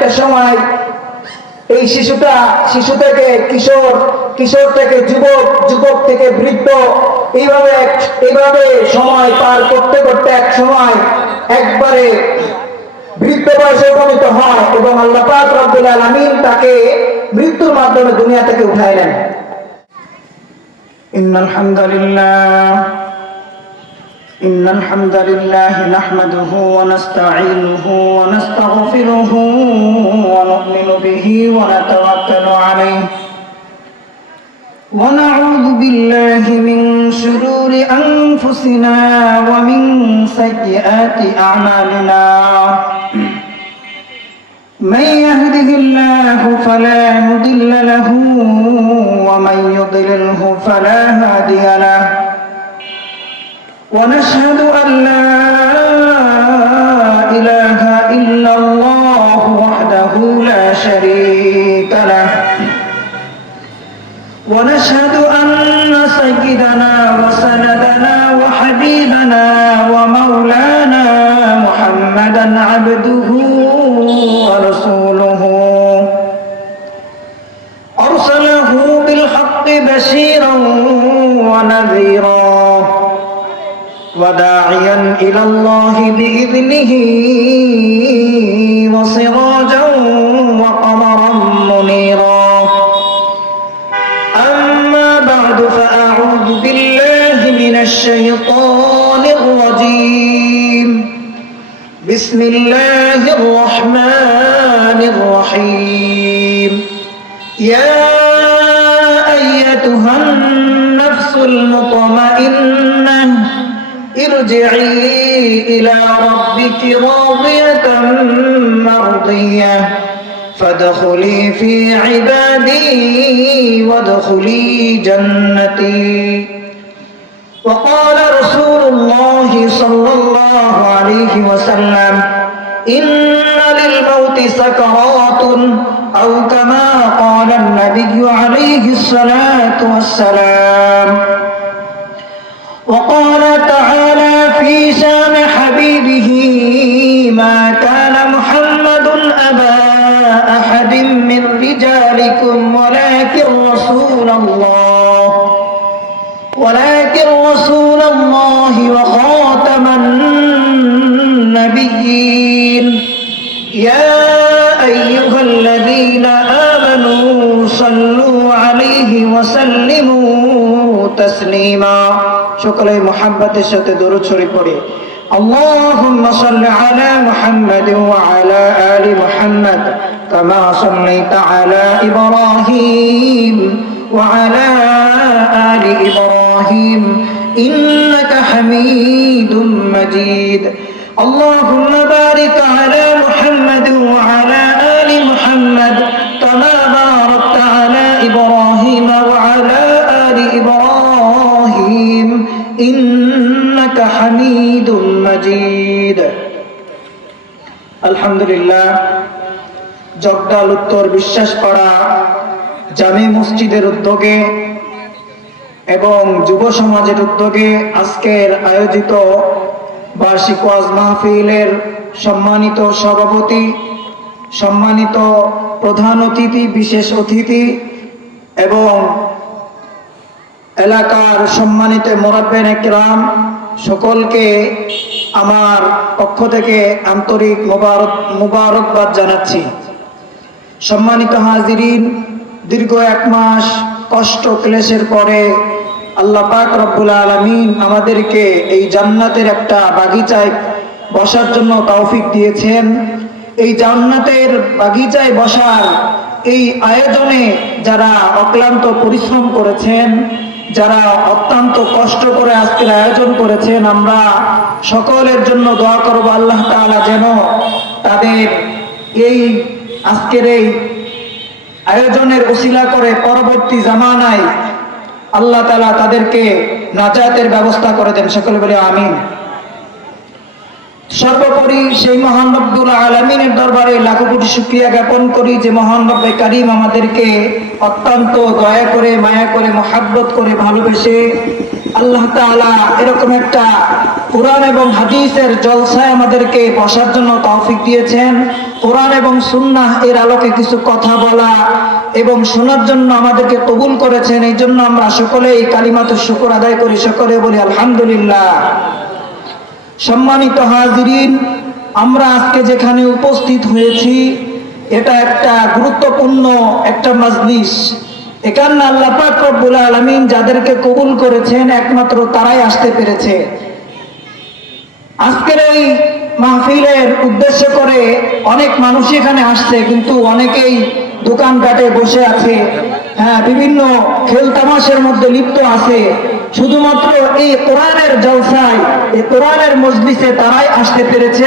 একটা সময় এই শিশু থেকে কিশোর, কিশোর থেকে যুবক, যুবক থেকে বৃদ্ধ, এইভাবে সময় পার করতে করতে এক সময় একবারে বৃদ্ধ বয়সে উপনীত হয় এবং আল্লাহ পাক রব্বুল আলামিন তাকে মৃত্যুর মাধ্যমে দুনিয়া থেকে উঠায় নেন। إن الحمد لله نحمده ونستعينه ونستغفره ونؤمن به ونتوكل عليه ونعوذ بالله من شرور أنفسنا ومن سيئات أعمالنا من يهده الله فلا مضل له ومن يضلله فلا هادي له ونشهد أن لا إله إلا الله وحده لا شريك له ونشهد أن سيدنا وسندنا وحبيبنا ومولانا محمدا عبده ورسوله أرسله بالحق بشيرا ونذيرا وداعيا إلى الله بإذنه وسراجا وقمرا منيرا أما بعد فأعوذ بالله من الشيطان الرجيم بسم الله الرحمن الرحيم يا أيتها النفس المطمئنة ارجعي إلى ربك راضية مرضية فادخلي في عبادي وادخلي جنتي وقال رسول الله صلى الله عليه وسلم إن للموت سكرات أو كما قال النبي عليه الصلاة والسلام وقال تعالى في شان حبيبه ما كان محمد أبا أحد من رجالكم ولكن رسول الله وخاتم النبيين يا أيها الذين آمنوا صلوا عليه وسلموا تسليما شكرا محبة الشتى درود شريف পড়ি اللهم صل على محمد وعلى آل محمد كما صليت على إبراهيم وعلى آل إبراهيم إنك حميد مجيد اللهم بارك على محمد وعلى آل محمد كما باركت على إبراهيم وعلى آل إبراهيم إنك حميد مجيد আলহামদুলিল্লাহ জগদাল উত্তর বিশ্বাসপাড়া জামে মসজিদের উদ্যোগে এবং যুব সমাজের উদ্যোগে আজকের আয়োজিত বার্ষিক ওয়াজ মাহফিলের সম্মানিত সভাপতি, সম্মানিত প্রধান অতিথি, বিশেষ অতিথি এবং এলাকার সম্মানিত মুরাব্বিন ইকরাম সকলকে আমার পক্ষ থেকে আন্তরিক মুবারকবাদ জানাচ্ছি। সম্মানিত হাজিরিন, দীর্ঘ 1 মাস কষ্ট ক্লেশের পরে আল্লাহ পাক রব্বুল আলামিন আমাদেরকে এই জান্নাতের একটা বাগিচায় বসার জন্য তৌফিক দিয়েছেন। এই জান্নাতের বাগিচায় বসার এই আয়োজনে যারা অক্লান্ত পরিশ্রম করেছেন, যারা অত্যন্ত কষ্ট করে আজকের আয়োজন করেছেন, আমরা সকলের জন্য দোয়া করব আল্লাহ তাআলা যেন তাদের এই আজকের এই আয়োজনের উসিলা করে পরবর্তী জামানায় আল্লাহ তাআলা তাদেরকে নাজাতের ব্যবস্থা করে দেন। সকলে বলে আমিন। সর্বোপরি সেই মহান রব্বুল আলামিনের দরবারে লাখো কোটি শুকরিয়া জ্ঞাপন করি যে মহান রব্বে কারীম আমাদেরকে অত্যন্ত দয়া করে, মায়া করে, মহাব্বত করে, ভালোবেসে আল্লাহ তাআলা এরকম একটা কোরআন এবং হাদিসের জলসায় আমাদেরকে বসার জন্য তৌফিক দিয়েছেন। কোরআন এবং সুন্নাহ এর আলোকে কিছু কথা বলা এবং শোনার জন্য আমাদেরকে কবুল করেছেন। এই জন্য আমরা সকলেই কালিমাতুশ শুকর আদায় করি, সকলে বলি আলহামদুলিল্লাহ। সম্মানিত হাজিরিন, আমরা আজকে যেখানে উপস্থিত হয়েছি এটা একটা গুরুত্বপূর্ণ একটা মাজলিস। এখানে আল্লাহ পাক রব্বুল আলামিন যাদেরকে কবুল করেছেন একমাত্র তারাই আসতে পেরেছে। আজকের এই মাহফিলের উদ্দেশ্য করে অনেক মানুষ এখানে আসছে, কিন্তু অনেকেই দোকানঘাটে বসে আছে, বিভিন্ন খেল তামাশের মধ্যে লিপ্ত আছে। শুধুমাত্র এই কোরআনের জলসায়, এই কোরআনের মজলিসে তারাই আসতে পেরেছে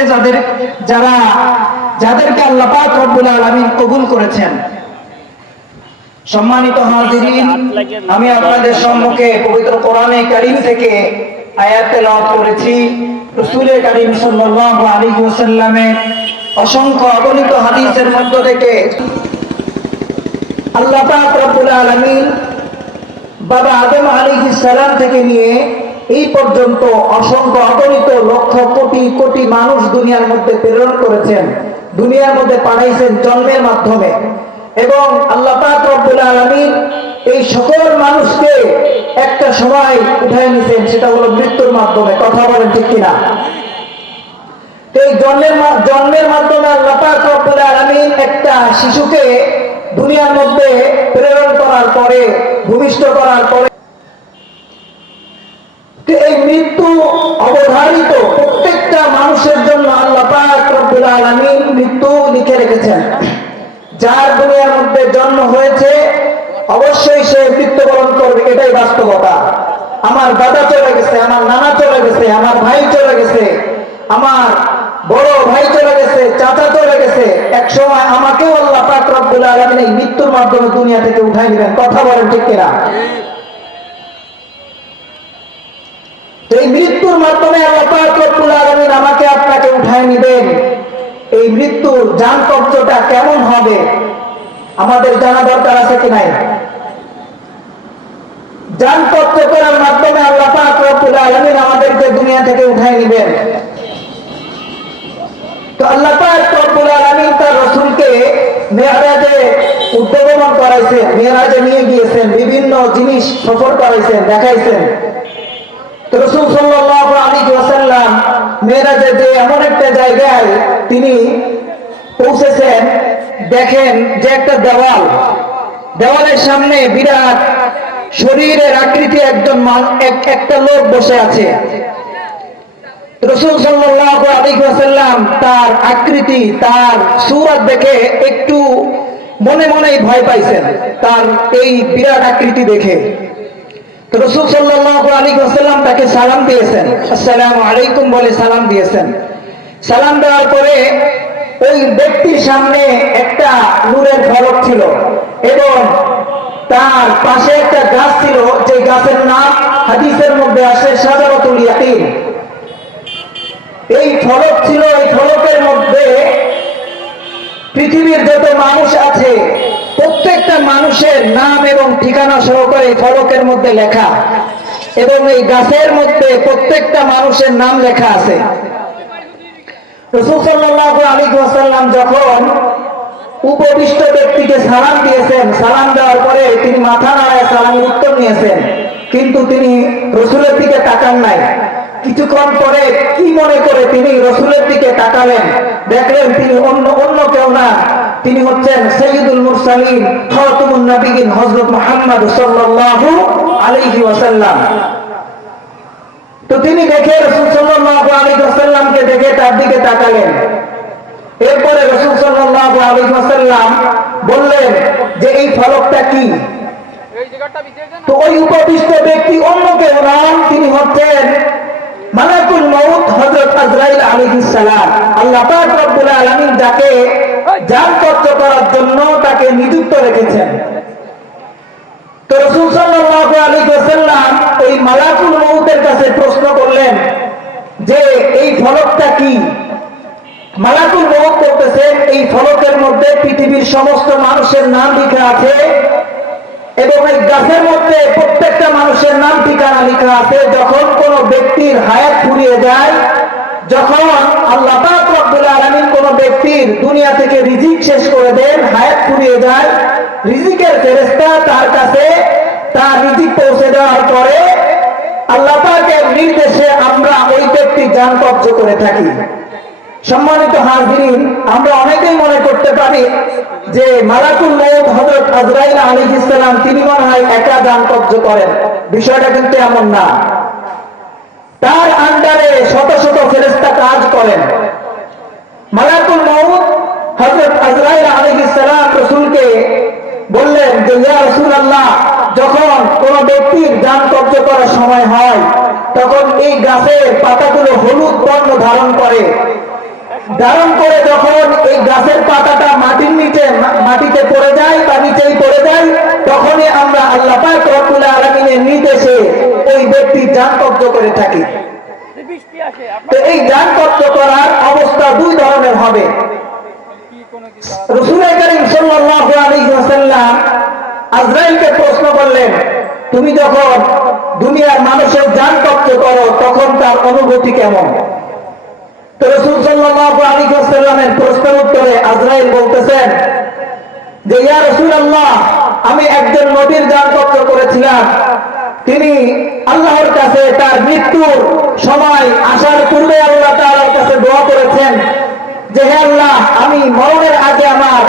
যাদেরকে আল্লাহ পাক রব্বুল আলামিন কবুল করেছেন। সম্মানিত হাজিরিন, আমি আপনাদের সম্মুখে পবিত্র কোরআনে কারীম থেকে আয়াত তেলাওয়াত করেছি। রাসূল কারীম সাল্লাল্লাহু আলাইহি ওয়াসাল্লামের অসংখ্য অগণিত হাদিসের মধ্য থেকে আল্লাহ পাক রব্বুল আলামিন বাবা আদম আলাইহিস সালাম থেকে নিয়ে এই পর্যন্ত অসংখ্য অগণিত লক্ষ কোটি কোটি মানুষ দুনিয়ার মধ্যে প্রেরণ করেছেন, দুনিয়ার মধ্যে পাঠাইছেন জন্মের মাধ্যমে। এবং আল্লাহ পাক রব্বুল আলামিন এই সকল মানুষকে একটা সময় উঠায় নিছেন, সেটা হলো মৃত্যুর মাধ্যমে। কথা বলেন ঠিক কিনা? এই জন্মের মাধ্যমে আল্লাহ পাক রব্বুল আলামিন একটা শিশুকে দুনিয়ার মধ্যে প্রেরণ করার পরে, ভূমিষ্ঠ করার পরে এই মৃত্যু অবধারিত প্রত্যেকটা মানুষের জন্য আল্লাহ পাক রব্বুল আলামিন মৃত্যু লিখে রেখেছেন। যার দুনিয়ার মধ্যে জন্ম হয়েছে অবশ্যই সে মৃত্যুবরণ করবে, এটাই বাস্তবতা। আমার দাদা চলে গেছে, আমার নানা চলে গেছে, আমার ভাই চলে গেছে, আমার বড় ভাই চলে গেছে, চাচা চলে গেছে। এক সময় আমাকেও আল্লাহ পাক রব্বুল আলামিন এই মৃত্যুর মাধ্যমে দুনিয়া থেকে উঠাই নেবেন। কথা বলেন ঠিক কিনা? এই মৃত্যুর মাধ্যমে আল্লাহ পাক রব্বুল আলামিন আমাকে আপনাকে উঠাই নেবেন। এই মৃত্যুর জানকর্যটা কেমন হবে আমাদের জানা দরকার আছে কি নাই? জানকর্য করার মাধ্যমে আল্লাহ পাক রব্বুল আলামিন আমাদেরকে দুনিয়া থেকে উঠাই নেবেন। তো আল্লাহ পাক রব্বুল আলামিন তার রাসূলকে মেরাজে উদ্বোধন করাইছেন, মেরাজে নিয়ে গিয়েছেন, বিভিন্ন জিনিস সফর করাইছেন, দেখাইছেন। তো রাসূল সাল্লাল্লাহু আলাইহি ওয়াসাল্লাম মেরাজে যে এমন একটা জায়গায় তিনি পৌঁছেছেন, দেখেন যে একটা দেওয়ালের সামনে বিরাট শরীরের আকৃতি একটা লোক বসে আছে। রাসূল সাল্লাল্লাহু আলাইহি ওয়াসাল্লাম তার আকৃতি, তার সূরত দেখে একটু মনে মনেই ভয় পাইছেন, তার এই বিরাট আকৃতি দেখে। তো রাসূল সাল্লাল্লাহু আলাইহি ওয়াসাল্লাম তাকে সালাম দিয়েছেন, আসসালামু আলাইকুম বলে সালাম দিয়েছেন। সালাম দেওয়ার পরে ওই ব্যক্তির সামনে একটা নূরের ফলক ছিল এবং তার পাশে একটা গাছ ছিল, যে গাছের নাম হাদিসের মধ্যে আসে শাজারাতুল ইয়াকিন। এই ফলক ছিল, এই ফলকের মধ্যে পৃথিবীর যত মানুষ আছে প্রত্যেকটা মানুষের নাম এবং ঠিকানা সহকারে এই ফলকের মধ্যে লেখা, এবং এই গাছের মধ্যে প্রত্যেকটা মানুষের নাম লেখা আছে। রাসূল সাল্লাল্লাহু আলাইহি ওয়াসাল্লাম যখন উপবিষ্ট ব্যক্তিকে সালাম দিয়েছেন, সালাম দেওয়ার পরে তিনি মাথা নাড়ায় সালামের উত্তর নিয়েছেন, কিন্তু তিনি রাসূলের দিকে তাকান নাই। কিছুক্ষণ পরে কি মনে করে তিনি রাসূলের দিকে তাকালেন, দেখলেন তিনি অন্য কেউ না, তিনি হচ্ছেন সাইয়্যিদুল মুরসালিন, খাতামুন নবিয়্যিন হযরত মুহাম্মদ সাল্লাল্লাহু আলাইহি ওয়াসাল্লাম। তো তিনি দেখে রাসূল সাল্লাল্লাহু আলাইহি ওয়াসাল্লামকে দেখে তার দিকে তাকালেন। এরপরে রাসূল সাল্লাল্লাহু আলাইহি ওয়াসাল্লাম বললেন যে এই ফলকটা কি? তো ওই উপবিষ্ট ব্যক্তি অন্য কেউ নন, তিনি হচ্ছেন মালাকুল মউত হযরত আজরাইল আলাইহিস সালাম। আল্লাহ পাক রব্বুল আলামিন যাকে জান কর্য করার জন্য তাকে নিযুক্ত রেখেছেন। তো রাসূল সাল্লাল্লাহু আলাইহি ওয়াসাল্লাম ওই মালাকুল মউতের কাছে প্রশ্ন করলেন যে এই ফলকটা কি? মালাকুল মউত বলতেছেন এই ফলকের মধ্যে পৃথিবীর সমস্ত মানুষের নাম লেখা আছে এবং এই গাছের মধ্যে প্রত্যেকটা মানুষের নাম ঠিকানা লেখা আছে। যখন কোনো ব্যক্তির হায়াত ফুরিয়ে যায়, যখন আল্লাহ পাক রব্বুল আলামিন কোনো ব্যক্তির দুনিয়া থেকে রিজিক শেষ করে দেন, হায়াত ফুরিয়ে যায়, রিজিকের ফেরেশতা তার কাছে তার রিজিক পৌঁছে দেওয়ার পরে আল্লাহ পাকের নির্দেশে আমরা ওই ব্যক্তির জান কবজ করে থাকি। সম্মানিত হাজিরিন, আমরা অনেকেই মনে করতে পারি যে মালাকুল মউত হযরত আজরাইল আলাইহিস সালাম তিনি মনে হয় একা জান কবজ করেন। বিষয়টা কিন্তু এমন না। তার আন্ডারে শত শত ফেরেশতা কাজ করেন। মালাকুল মউত হযরত আজরাইল আলাইহিস সালাম রাসূলকে বললেন যে ইয়া রাসূলুল্লাহ, যখন কোন ব্যক্তির জান কবজ করার সময় হয় তখন এই গাছের পাতাগুলো হলুদ বর্ণ ধারণ করে যখন এই গাছের পাতাটা মাটিতে পড়ে যায় বা নিচেই পড়ে যায়, তখনই আমরা আল্লাহ পাক রব্বুল আলামিনের নির্দেশে ওই ব্যক্তির জান কবজ করে থাকি। তো এই জান কবজ করার অবস্থা দুই ধরনের হবে। রাসূল করিম সাল্লাল্লাহু আলাইহি ওয়াসাল্লাম আজরাইলকে প্রশ্ন করলেন, তুমি যখন দুনিয়ার মানুষের জান কবজ করো তখন তার অনুভূতি কেমন? তো রাসূল সাল্লাল্লাহু আলাইহি ওয়াসাল্লামের প্রশ্নের উত্তরে আজরাইল বলতেছেন যে ইয়া রাসূলুল্লাহ, আমি একজন নবীর জান কবজ করেছিলাম। তিনি আল্লাহর কাছে তার মৃত্যুর সময় আসার পূর্বে আল্লাহ তাআলার কাছে দোয়া করেছেন যে হে আল্লাহ, আমি মরণের আগে আমার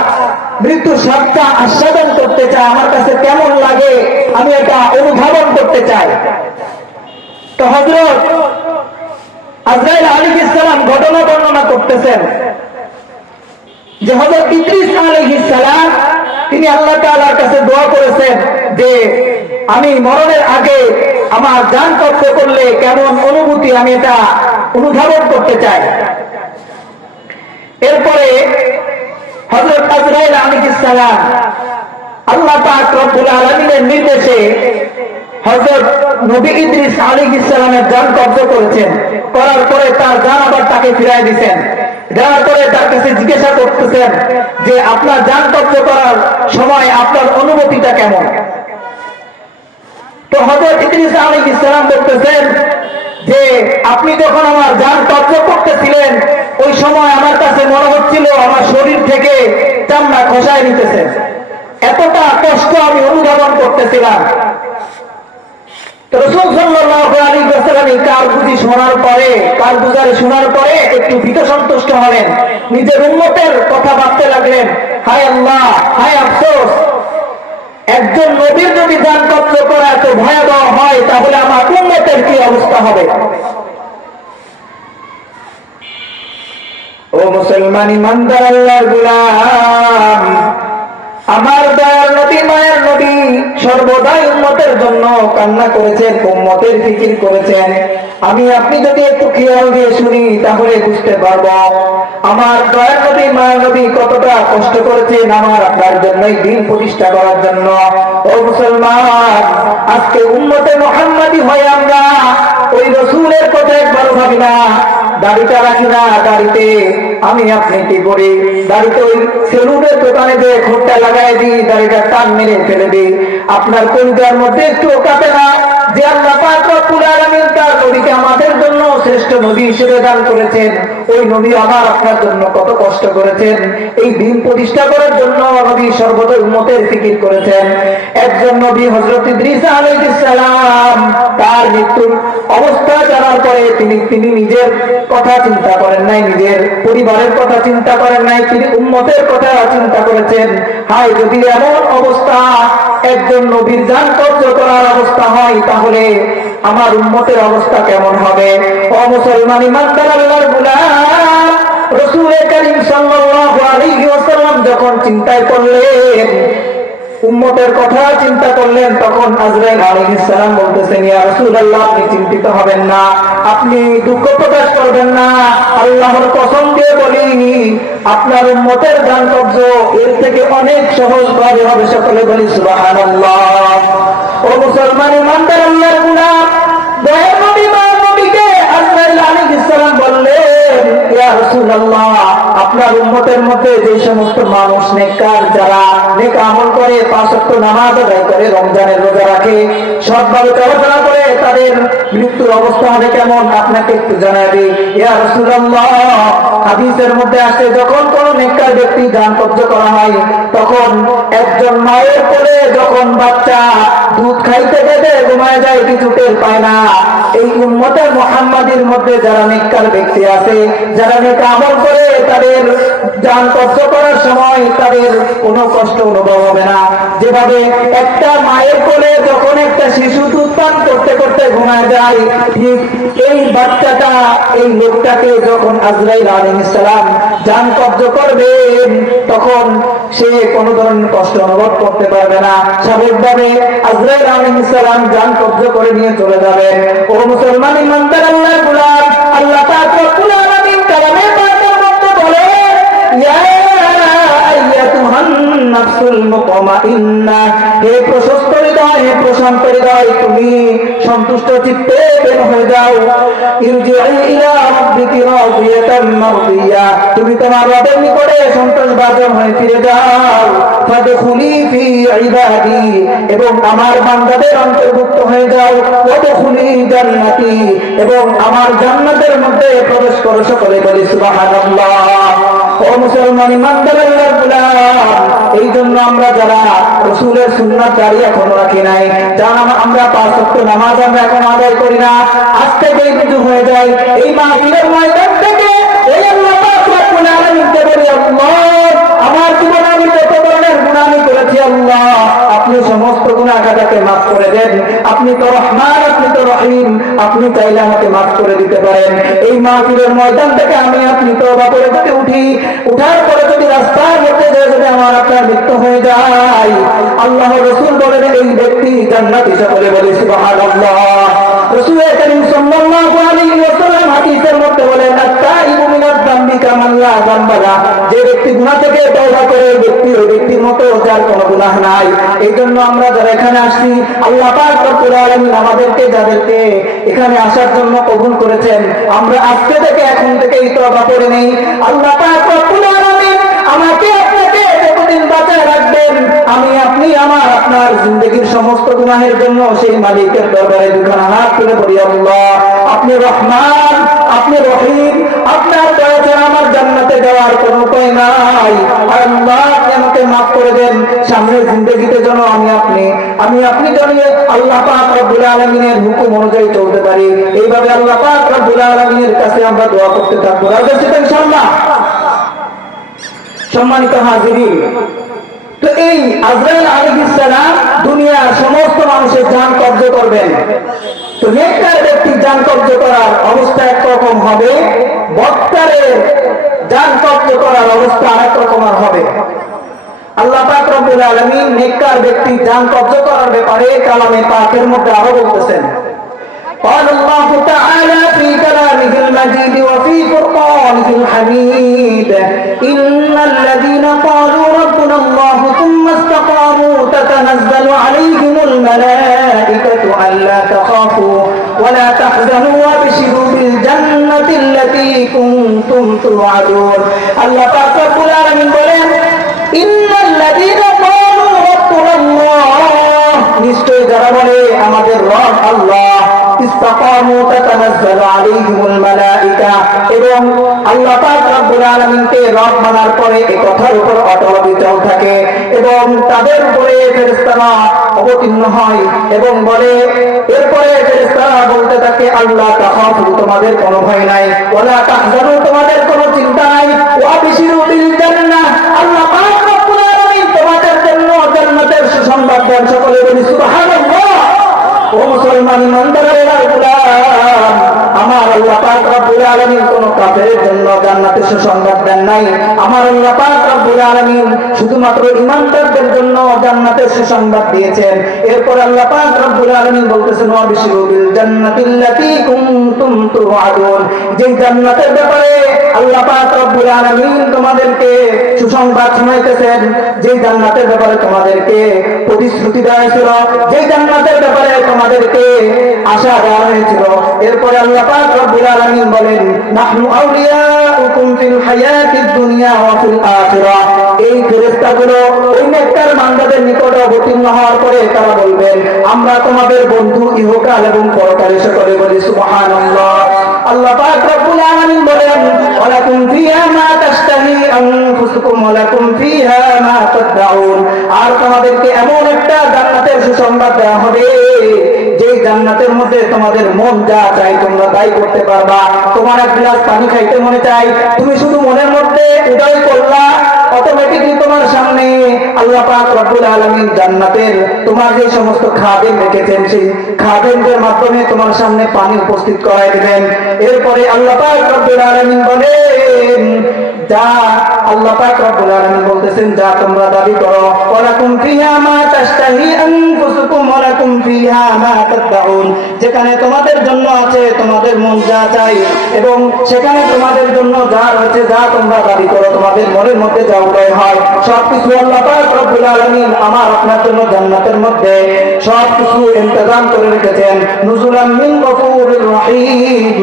মৃত্যুর স্বাদটা আস্বাদন করতে চাই, আমার কাছে কেমন লাগে আমি এটা অনুধাবন করতে চাই। তো হযরত আজরাইল আলাইহিস সালাম ঘটনা বর্ণনা করতেছেন যে হযরত ইদ্রিস আলাইহিস সালাম তিনি আল্লাহ তাআলার কাছে দোয়া করেছেন যে আমি মরণের আগে আমার জান কবজ করলে কেমন অনুভূতি আমি এটা অনুধাবন করতে চাই। এরপরে হযরত আজরাইল আলাইহিস সালাম আল্লাহ পাক রব্বুল আলামিনের নির্দেশে হযরত নবী ইদ্রিস আলাইহিস সালামের জান কবজ করেছেন। করার পরে তার জান আবার তাকে ফিরাই দিয়েছেন। দেওয়ার পরে তার কাছে জিজ্ঞাসা করতেছেন যে আপনার জান কবজ করার সময় আপনার অনুভূতিটা কেমন? তো হযরত ইদ্রিস আলাইহিস সালাম বলতেছেন যে আপনি যখন আমার জান কবজ করতেছিলেন ওই সময় আমার কাছে মনে হচ্ছিল আমার শরীর থেকে চামড়া খসায় নিতেছে, এতটা কষ্ট আমি অনুধাবন করতেছিলাম। রাসূল সাল্লাল্লাহু আলাইহি ওয়াসাল্লাম এই কারগুজি শোনার পরে একটু ভীত সন্তুষ্ট হলেন, নিজের উম্মতের কথা ভাবতে লাগলেন, হায় আল্লাহ, হায় আফসোস, একজন নবীর যদি জান কবজ করা এত ভয়াবহ হয় তাহলে আমার উম্মতের কি অবস্থা হবে? ও মুসলমান ইমানদার আল্লাহর গোলাম, আমার দয়ার নবী, মায়ের নবী সর্বদাই উম্মতের জন্য কান্না করেছেন, উম্মতের ফিকির করেছেন। আমি আপনি যদি একটু খেয়াল দিয়ে শুনি তাহলে বুঝতে পারবো আমার দয়ার নবী, মায়ের নবী কতটা কষ্ট করেছেন আমার আপনার জন্য, দিন প্রতিষ্ঠা করার জন্য। ও মুসলমান, আজকে উম্মতে মুহাম্মাদি হয়ে আমরা ওই রাসূলের কথা একবার ভাবি না, দাড়িটা রাখি না, দাড়িতে আমি আপনি কি করি, দাড়িতে ওই সেলুনের দোকানে যে খোঁটটা লাগাই দিই, দাড়িটা টান মেরে ফেলে দিই। আপনার কলিজার মধ্যে একটু কাটে না যে আল্লাহ পাক রব্বুল আলামিন তার নবীকে আমাদের জন্য শ্রেষ্ঠ নবী হিসেবে দান করেছেন। ওই নবী আমার আপনার জন্য কত কষ্ট করেছেন, এই দিন প্রতিষ্ঠা করার জন্য নবী সর্বদা উম্মতের ফিকির করেছেন। একজন নবী হযরত ইদ্রিস আলাইহিস সালাম তার মৃত্যুর অবস্থা জানার পরে তিনি নিজের কথা চিন্তা করেন নাই, নিজের পরিবারের কথা চিন্তা করেন নাই, তিনি উম্মতের কথা চিন্তা করেছেন। হায়, যদি এমন অবস্থা একজন নবীর জান কবজ করার অবস্থা হয় তাহলে আমার উম্মতের অবস্থা কেমন হবে? ও মুসলমান ইমানদার আল্লাহর গোলাম, রাসূল করিম সাল্লাল্লাহু আলাইহি ওয়াসাল্লাম যখন চিন্তায় করলেন, উম্মতের কথা চিন্তা করলেন, তখন আজরাইল আলাইহিস সালাম বলতেছেন, ইয়া রাসূলুল্লাহ, আপনি চিন্তিত হবেন না, আপনি দুঃখ প্রকাশ করবেন না। আল্লাহর কসম দিয়ে বলি, আপনার উম্মতের জান কবজ এর থেকে অনেক সহজ ভাবে হবে। সকলে বলি সুবহানাল্লাহ। ও মুসলমান ইমানদার আল্লাহর গোলাম, দয়ার নবী, মায়ের নবীকে আজরাইল আলাইহিস সালাম বললেন, ইয়া রাসূলুল্লাহ, আপনার উম্মতের মধ্যে যে সমস্ত মানুষ নেককার, যারা নেক আমল করে, পাঁচ ওয়াক্ত নামাজ আদায় করে, রমজানের রোজা রাখে, সৎভাবে চলাফেরা করে, তাদের মৃত্যুর অবস্থা হবে কেমন আপনাকে একটু জানাবে। ইয়া রাসূলুল্লাহ, হাদিসের মধ্যে আসে যখন কোন নেককার ব্যক্তি জান কবজ করা হয়, তখন একজন মায়ের কোলে যখন বাচ্চা দুধ খাইতে গেলে ঘুমায় যায়, কিছু টের পায় না। এই উম্মতে মুহাম্মাদীর মধ্যে যারা নেককার ব্যক্তি আছে, যারা নেক আমল করে, তাদের জান কবজ করার সময় তাদের কোনো কষ্ট অনুভব হবে না। যেভাবে একটা মায়ের কোলে যখন একটা শিশু দুধ পান করতে করতে ঘুমায় যায়, ঠিক এই বাচ্চাটা, এই লোকটাকে যখন আজরাইল আলাইহিস সালাম জান কবজ করবেন, তখন সে কোনো ধরনের কষ্ট অনুভব করতে পারবে না। স্বাভাবিকভাবে আজরাইল আলাইহিস সালাম জান কবজ করে নিয়ে চলে যাবেন। ও মুসলমান ইমানদার আল্লাহর গোলাম, আল্লাহ পাক রব্বুল আলামিন কালামে পাকের মধ্যে বলে, ইয়া আইয়াতুহান নাফসুল মুতমাইন্না, হে প্রশস্ত হৃদয়, হে প্রশান্ত হৃদয়, তুমি সন্তুষ্ট চিত্তে বের হয়ে যাও। ইরজিই ইলা রাব্বিকি রাদিয়াতাম মারদিয়া, তুমি তোমার রবের নিকটে সন্তোষভাজন হয়ে ফিরে যাও। ফাদখুলি ফি ইবাদি, এবং আমার বান্দাদের অন্তর্ভুক্ত হয়ে যাও। ওয়াদখুলি জান্নাতি, এবং আমার জান্নাতের মধ্যে প্রবেশ করো। সকলে বলি সুবহানাল্লাহ। ও মুসলমান ইমানদার আল্লাহর গোলাম, এই জন্য আমরা যারা রাসূলের সুন্নাত জারি এখনো রাখি নাই, যারা আমরা পাঁচ ওয়াক্ত নামাজ আমরা এখন আদায় করি না, আজ থেকেই কিছু হয়ে যায়, এই মাহফিলের ময়দান থেকে এই আল্লাহ পাক রব্বুল আলামিনকে বলি, আল্লাহ, আমার জীবনে আমি যত ধরনের গুনাহ আমি করেছি, আল্লাহ আপনি সমস্ত গুনাহ খাতাকে মাফ করে দেন। আপনি তো রহমান, আপনি তো রহিম, আপনি চাইলে আমাকে মাফ করে দিতে পারেন। এই মাহফিলের ময়দান থেকে আমি আপনি তওবা করে যদি উঠি, উঠার পরে যদি রাস্তার মধ্যে যদি আমার আপনার মৃত্যু হয়ে যায়, আল্লাহ রাসূল বলেন এই ব্যক্তি জান্নাতি। সকলে বলি সুবহানাল্লাহ। রাসূল করিম সাল্লাল্লাহু আলাইহি ওয়াসাল্লাম হাদিসের মধ্যে বলেন, আত-তাইবু মিনাদ যামবি কামান লা যামবা লা, যে ব্যক্তি গুনাহ থেকে তওবা করে, ওই ব্যক্তির মতো যার কোনো গুনাহ নাই। এই জন্য আমরা যারা এখানে আসছি, আল্লাহ পাক রব্বুল আলামিন আমাদেরকে, যাদেরকে এখানে আসার জন্য কবুল করেছেন, আমরা আজকে থেকে এখন থেকেই তওবা করে নেই। আল্লাহ পাক রব্বুল আলামিন আমাকে আপনাকে যতদিন বাঁচায় রাখবেন, আমি আপনি আমার আপনার জিন্দেগীর সমস্ত গুনাহের জন্য সেই মালিকের দরবারে দুখানা হাত তুলে বলি, আল্লাহ আপনি রহমান, আপনি রহিম, আপনার দয়া ছাড়া আমার জান্নাতে যাওয়ার কোনো উপায় নাই। আল্লাহ আপনি আমাকে মাফ করে দেন, সামনের জিন্দেগিতে যেন আমি আপনি যেন আল্লাহ পাক রব্বুল আলামিনের হুকুম অনুযায়ী চলতে পারি। এইভাবে আল্লাহ পাক রব্বুল আলামিনের কাছে আমরা দোয়া করতে থাকবো। রাজি আছেন ইনশাআল্লাহ? সম্মানিত হাজিরিন, তো এই আজরাইল আলাইহিস সালাম দুনিয়ার সমস্ত মানুষের জান কবজ করবেন। তো নেককার ব্যক্তি জান কবজ করার অবস্থা একরকম হবে, বদকারের জান কবজ করার অবস্থা আরেক রকম হবে। আল্লাহ পাক রব্বুল আলামিন নেককার ব্যক্তি জান কবজ করার ব্যাপারে কালামে পাকের মধ্যে আরো বলতেছেন। قال الله تعالى في كلامه المجيد وفي فرقانه الحميد، إن الذين قالوا ربنا الله ثم استقاموا تتنزل عليهم الملائكة ألا تخافوا ولا تحزنوا وابشروا بالجنة التي كنتم توعدون। الله পাক রব্বুল আলামিন বলেন, ইন্নাল্লাযীনা ক্বালু রাব্বুনাল্লাহ, নিশ্চয় যারা বলে আমাদের রব আল্লাহ, ইসতাকামু তাতানাজ্জালু আলাইহিমুল মালাইকা, এবং আল্লাহ পাক রব্বুল আলামিনকে রব মানার পরে এই কথার উপর অটল বিচল থাকে, এবং তাদের উপরে ফেরেশতারা অবতীর্ণ হয় এবং বলে, এরপরে ফেরেশতারা বলতে থাকে, আল্লাহ তাখাফু, তোমাদের কোনো ভয় নাই, ওয়ালা তাহজানু, তোমাদের কোনো চিন্তা নাই, ওয়া বিশিরু বিল জান্নাহ, আল্লাহ পাক রব্বুল আলামিন তোমাদের জন্য জান্নাতের সুসংবাদ দেন। সকলে বলি সুবহানাল্লাহ। ও মুসলমান ইমানদারের গোলাম, আমার আল্লাহ পাক রব্বুল আলামিন কোন কাফেরের জন্য জান্নাতের সুসংবাদ দেন নাই। আমার আল্লাহ পাক রব্বুল আলামিন শুধুমাত্র ঈমানদারদের জন্য জান্নাতের সুসংবাদ দিয়েছেন। এরপর আল্লাহ পাক রব্বুল আলামিন বলতেছেন, ওয়া বিশিরু বিল জান্নাতিল্লাতী কুনতুম তুআদুন, যে জান্নাতের ব্যাপারে আল্লাহ পাক রব্বুল আলামিন তোমাদেরকে সুসংবাদ শোনাইতেছেন, যে জান্নাতের ব্যাপারে তোমাদেরকে প্রতিশ্রুতি দেওয়া হয়েছিল, যে জান্নাতের ব্যাপারে তোমাদেরকে আশা দেওয়া হয়েছিল। এরপরে আল্লাহ পাক রব্বুল আলামিন বলেন, নাহনু আউলিয়া আউলিয়াউকুম ফিল হায়াতিদ দুনিয়া ওয়া ফিল আখিরাহ। এই ফেরেশতাগুলো ওই নেককার বান্দাদের নিকটে অবতীর্ণ হওয়ার পরে তারা বলবেন, আমরা তোমাদের বন্ধু ইহকাল এবং পরকালে। সকলে বলি সুবহানাল্লাহ। আল্লাহ পাক রব্বুল আলামিন বলেন, ওয়ালাকুম ফিহা মা তাশতাহি আনফুসুকুম ওয়ালাকুম ফিহা মা তাদউন। আর তোমাদেরকে এমন একটা জান্নাতের সুসংবাদ দেওয়া হবে, যে জান্নাতের মধ্যে তোমাদের মন যা চাই তোমরা তাই করতে পারবা। তোমার এক গ্লাস পানি খাইতে মনে চাই, তুমি শুধু মনের মধ্যে উদয় করলা, অটোমেটিকলি তোমার সামনে আল্লাহ পাক রব্বুল আলামিন জান্নাতের তোমার যে সমস্ত খাদেম রেখেছেন, সেই খাদেমদের মাধ্যমে তোমার সামনে পানি উপস্থিত করাই দিবেন। এরপরে আল্লাহ পাক রব্বুল আলামিন বলেন, যা আল্লাহ পাক রব্বুল আলামিন বলতেছেন, যা তোমরা দাবি করো, ওয়ালাকুম ফিহা মা তাশতাহি আনফুসুকুম ওয়ালাকুম ফিহা মা তাদউন। যেখানে তোমাদের জন্য আছে তোমাদের মন যা চাই, এবং সেখানে তোমাদের জন্য যা রয়েছে, যা তোমরা দাবি করো, তোমাদের মনের মধ্যে যা উদয় হয়, সবকিছু আল্লাহ পাক রব্বুল আলামিন আমার আপনার জন্য জান্নাতের মধ্যে সবকিছু ইন্তজাম করে রেখেছেন। নুজুলাম মিন গফুরির রহিম।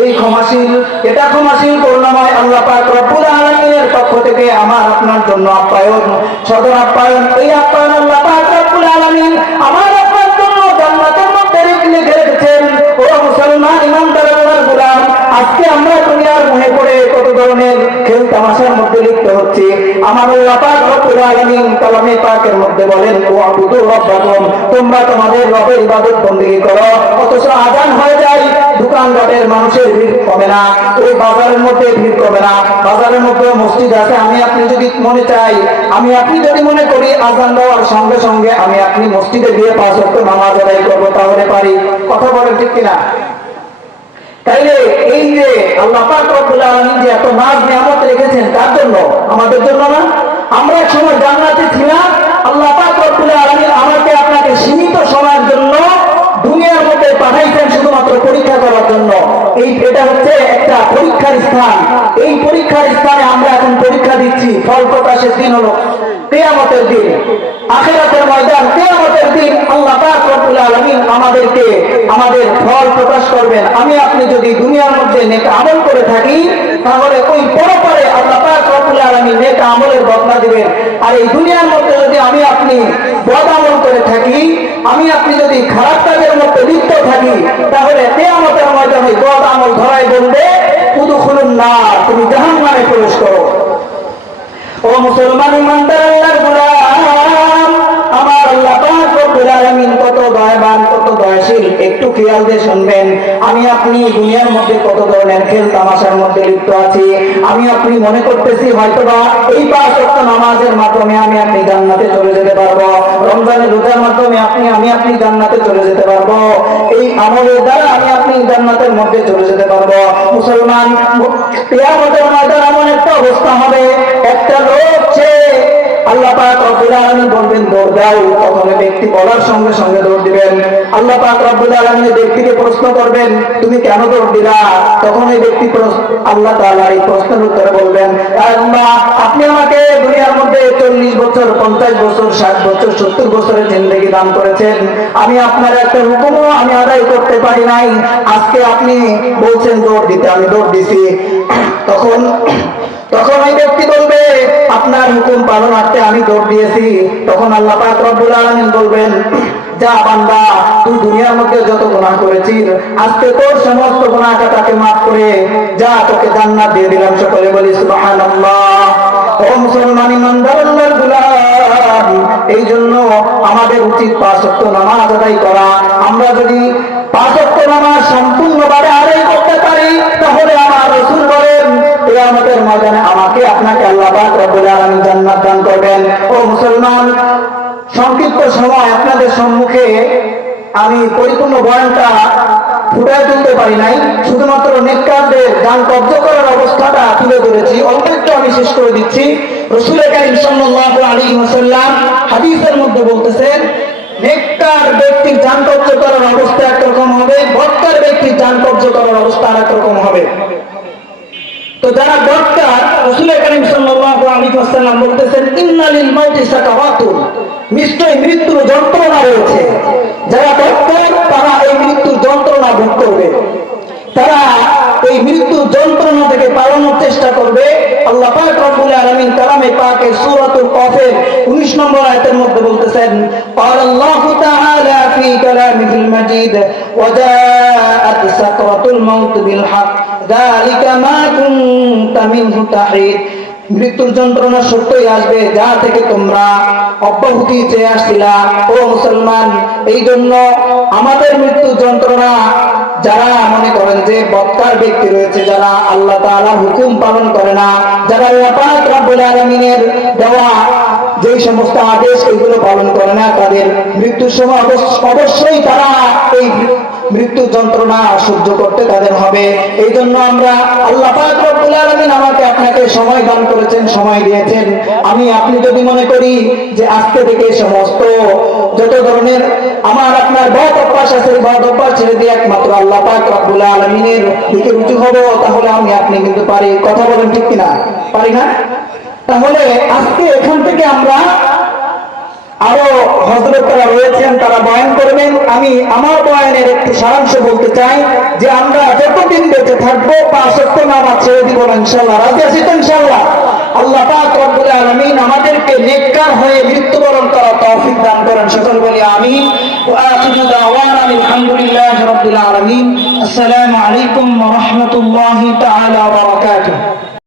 এই ক্ষমাশীল, এটা ক্ষমাশীল করুণাময় আল্লাহ পাক রব্বুল আলামিনের পক্ষ থেকে আমার আপনার জন্য আপ্যায়ন, সদর আপ্যায়ন। এই আপ্যায়ন আল্লাহ পাক রব্বুল আলামিন আমার আপনার জন্য জান্নাতের মধ্যে লিখে রেখেছেন। ও মুসলমান ইমানদার আল্লাহর গোলাম, আজকে আমরা দুনিয়ার মোহে পড়ে কত ধরনের খেল তামাশার মধ্যে লিপ্ত হচ্ছি। আমার আল্লাহ পাক রব্বুল আলামিন কালামে পাকের মধ্যে বলেন, ওয়াবুদু রাব্বাকুম, তোমরা তোমাদের রবের ইবাদত বندگی করো। অথচ আযান হয়ে যায়, দোকানঘাটের মানুষের ভিড় কমে না, ওই বাজারের মধ্যে ভিড় কমে না। বাজারের মধ্যে মসজিদ আছে, আমি আপনি যদি মনে চাই, আমি আপনি যদি মনে করি আযান দেওয়ার সঙ্গে সঙ্গে আমি আপনি মসজিদে গিয়ে 5 ওয়াক্ত নামাজ আদায় করব, তাহলে পারি। কথা বলেন ঠিক কিনা? তাইলে এই যে আল্লাহ পাক রব্বুল আলামিন যে এত নাজ নিয়ামত রেখেছেন, কার জন্য? আমাদের জন্য না? আমরা এক সময় জান্নাতে ছিলাম, আল্লাহ পাক রব্বুল আলামিন আমাকে আপনাকে সীমিত সময়ের জন্য দুনিয়ার মধ্যে পাঠাইছেন শুধুমাত্র পরীক্ষা করার জন্য। এটা হচ্ছে একটা পরীক্ষার স্থান। এই পরীক্ষার স্থানে আমরা এখন পরীক্ষা দিচ্ছি। ফল প্রকাশের দিন হলো কিয়ামতের দিন, আখিরাতের ময়দান, কিয়ামতের দিন আল্লাহ পাক রব্বুল আলামিন আমাদেরকে আমাদের ফল প্রকাশ করবেন। আমি আপনি যদি দুনিয়ার মধ্যে নেক আমল করে থাকি, তাহলে ওই পরপরে আল্লাহ পাক রব্বুল আলামিন নেক আমলের বদলা দিবেন। আর এই দুনিয়ার মধ্যে যদি আমি আপনি বদ আমল করে থাকি, আমি আপনি যদি খারাপ কাজের মধ্যে লিপ্ত থাকি, তাহলে কিয়ামতের ময়দানে বদ আমল ধরাই বলবে, উদখুলুন নার, তুমি জাহান্নামে প্রবেশ করো। ও মুসলমান ইমানদার আল্লাহর গোলাম, আমার আল্লাহ পাক রব্বুল আলামিন কত দয়াবান, কত দয়াশীল, একটু খেয়াল দিয়ে শুনবেন। আমি আপনি দুনিয়ার মধ্যে কত ধরনের খেল তামাশার মধ্যে লিপ্ত আছি। আমি আপনি মনে করতেছি হয়তোবা এই 5 ওয়াক্ত নামাজের মাধ্যমে আমি আপনি জান্নাতে চলে যেতে পারবো, রমজানের রোজার মাধ্যমে আমি আপনি জান্নাতে চলে যেতে পারবো, এই আমলের দ্বারা আমি আপনি জান্নাতের মধ্যে চলে যেতে পারবো। মুসলমান, কিয়ামতের ময়দানে এমন একটা অবস্থা হবে, একটা লোক সে আল্লাহ পাক রব্বুল আলামিন বলবেন দৌড় দাও, তখন ব্যক্তি বলার সঙ্গে সঙ্গে দৌড় দিবেন। আল্লাহ পাক রব্বুল আলামিন ব্যক্তিকে প্রশ্ন করবেন, তুমি কেন দৌড় দিলা? তখন এই ব্যক্তি আল্লাহ তাআলা এই প্রশ্নের উত্তরে বলবেন, আল্লাহ, আপনি আমাকে দুনিয়ার মধ্যে 40 বছর, 50 বছর, 60 বছর, 70 বছরের জিন্দেগি দান করেছেন, আমি আপনার একটা হুকুমও আমি আদায় করতে পারি নাই, আজকে আপনি বলছেন দৌড় দিতে, আমি দৌড় দিছি। তখন ওই ব্যক্তি বলবে, আপনার হুকুম পালনার্থে আমি দৌড় দিয়েছি। তখন আল্লাহ পাক রব্বুল আলামিন বলবেন, যা বান্দা, তুই দুনিয়ার মধ্যে যত গুনাহ করেছিস, আজকে তোর সমস্ত গুনাহটা তাকে মাফ করে যা, তোকে জান্নাত দিয়ে দিলাম। সকলে বলি সুবহানাল্লাহ। ও মুসলমান ইমানদার আল্লাহর গোলাম, এই জন্য আমাদের উচিত 5 ওয়াক্ত নামাজ আদায় করা। আমরা যদি 5 ওয়াক্ত নামাজ সম্পূর্ণভাবে আদায় করতে পারি, তাহলে আমার রাসূল বলেন, কিয়ামতের ময়দানে আমাকে আপনাকে আল্লাহ পাক রব্বুল আলামিন জান্নাত দান করবেন। ও মুসলমান, সংক্ষিপ্ত সময় আপনাদের সম্মুখে আমি পরিপূর্ণ বয়ানটা ফুটায় তুলতে পারি নাই, শুধুমাত্র নেককারদের জান কব্জ করার অবস্থাটা তুলে ধরেছি। অল্প একটু আমি শেষ করে দিচ্ছি। রাসূল কারীম সাল্লাল্লাহু আলাইহি ওয়াসাল্লাম হাদিসের মধ্যে বলতেছেন, নেককার ব্যক্তির জান কব্জ করার অবস্থা একরকম হবে, বদকার ব্যক্তির জান কব্জ করার অবস্থা আরেকরকম হবে। তো যারা বদকার, রাসূল কারীম সাল্লাল্লাহু আলাইহি ওয়াসাল্লাম বলতেছেন, ইন্নালিল মাউতি সাকাওয়াতুন, নিশ্চয়ই মৃত্যুর যন্ত্রণা রয়েছে। যারা বদকার তারা এই মৃত্যুর যন্ত্রণা ভোগ করবে। তারা এই মৃত্যু যন্ত্রণা থেকে পালানোর চেষ্টা করবে। আল্লাহ পাক রব্বুল আলামিন কালামে পাকে সূরাতুল কফের 19 নম্বর আয়াতের মধ্যে বলতেছেন, قال الله تعالى في كلامه المجيد وجاءت سكرة الموت بالحق ذلك ما كنت منه تحيد। মৃত্যুর যন্ত্রণা সত্যই আসবে, যা থেকে তোমরা অব্যাহতি চেয়ে আসছিলা। ও মুসলমান, এই জন্য আমাদের মৃত্যু যন্ত্রণা, যারা মনে করেন যে বক্তার ব্যক্তি রয়েছে, যারা আল্লাহ তাআলার হুকুম পালন করে না, যারা আল্লাহ পাক রব্বুল আলামিনের দেওয়া যে সমস্ত আদেশ এগুলো পালন করে না, তাদের মৃত্যুর সময় অবশ্যই তারা এই মৃত্যু যন্ত্রণা সহ্য করতে তাদের হবে। এই জন্য আমরা, আল্লাহ পাক রব্বুল আলামিন আমাকে আপনাকে সময় দান করেছেন, সময় দিয়েছেন। আপনি যদি মনে করি যে আজকে থেকে সমস্ত যত ধরনের আমার আপনার বদ অভ্যাস আছে, বদ অভ্যাস ছেড়ে দিয়ে একমাত্র আল্লাহ পাক রব্বুল আলামিনের দিকে রুজু হব, তাহলে আপনি কিন্তু পারি। কথা বলেন ঠিক কিনা? পারি না? তাহলে আজকে এখান থেকে আমরা, আরো হযরতরা রয়েছেন, তারা বয়ান করবেন। আমি আমার বয়ানের একটু সারাংশ বলতে চাই যে আমরা যতদিন বেঁচে থাকবো 5 ওয়াক্ত নামাজ ছেড়ে দিব না ইনশাআল্লাহ। রাজি আছি তো ইনশাআল্লাহ? আল্লাহ পাক রব্বুল আলামিন আমাদেরকে নেককার হয়ে মৃত্যুবরণ করার তৌফিক দান করেন। সকল বলি আমিন। ওয়া আখিরু দাওয়ানা আলহামদুলিল্লাহি রাব্বিল আলামিন। আসসালামু আলাইকুম ওয়া রাহমাতুল্লাহি তাআলা।